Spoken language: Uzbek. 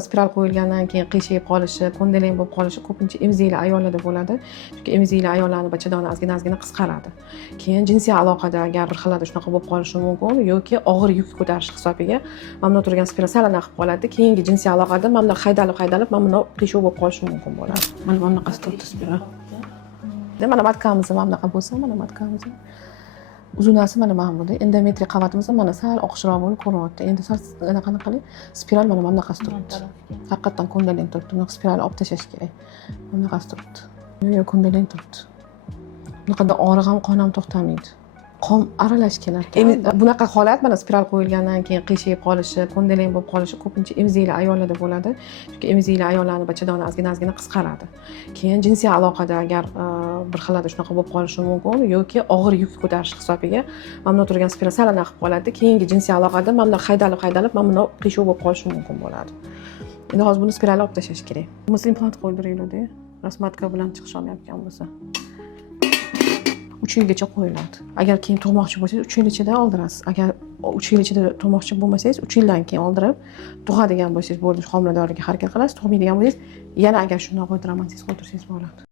Spiral qo'yilgandan keyin qiyshayib qolishi, ko'ndalang bo'lib qolishi ko'pincha emizikli ayollarda bo'ladi. Chunki emizikli ayollarning bachadoni ozgina qisqaradi. Keyin jinsiy aloqada agar bir xillarda shunaqa bo'lib qolishi mumkin yoki og'ir yuk ko'tarish hisobiga mana bu turgan spiral sal aniq qoladi. Keyingi jinsiy aloqada mana bunday haydalib mana bu qiyshuv bo'lib qolishi mumkin bo'ladi. Mana bunaqasi turibdi spiral. Mana matkamiz mana bunaqa bo'lsa, mana matkamiz. Uzunasi mana bunday. Endometriy qavatimiz mana sal oqishroq bo'lib ko'rinyapti. Endi sal qanaqa qiling, spiral mana bunaqasi turibdi. Haqiqatan ko'ndalang turibdi. Buni spiralni olib tashlash kerak. Bunaqasi turibdi. Yo'q, ko'ndalang turibdi. Bunaqada og'riq ham, qon ham to'xtamaydi. Qon aralash keladi. Bunaqa holat mana spiral qo'yilgandan keyin qiyshayib qolishi, ko'ndalang bo'lib qolishi ko'pincha emizikli ayollarda bo'ladi. Chunki emizikli ayollarning bachadoni ozgina qisqaradi. Keyin jinsiy aloqada agar bir xillarda shunaqa bo'lib qolishi mumkin yoki og'ir yuk ko'tarish hisobiga mana bu turgan spiral sal aniq qoladi. Keyingi jinsiy aloqada mana bunday haydalib mana bu qiyshuv bo'lib qolishi mumkin bo'ladi. Endi hozir buni spiralni olib tashlash kerak. Bo'lmasa implant qo'ydiraylik-da. Rasmatka bilan chiqish olmayotgan bo'lsa. 3 yilgacha qo'yiladi. Agar keyin tug'moqchi bo'lsangiz 3 yil ichida oldirasiz. Agar 3 yil ichida tug'moqchi bo'lmasangiz 3 yildan keyin oldirib, tug'adigan bo'lsangiz bo'ldi, homiladorlikka harakat qilasiz. Tug'maydigan bo'lsangiz yana agar shunday qo'ydiraman desangiz qo'ydirsangiz bo'ladi.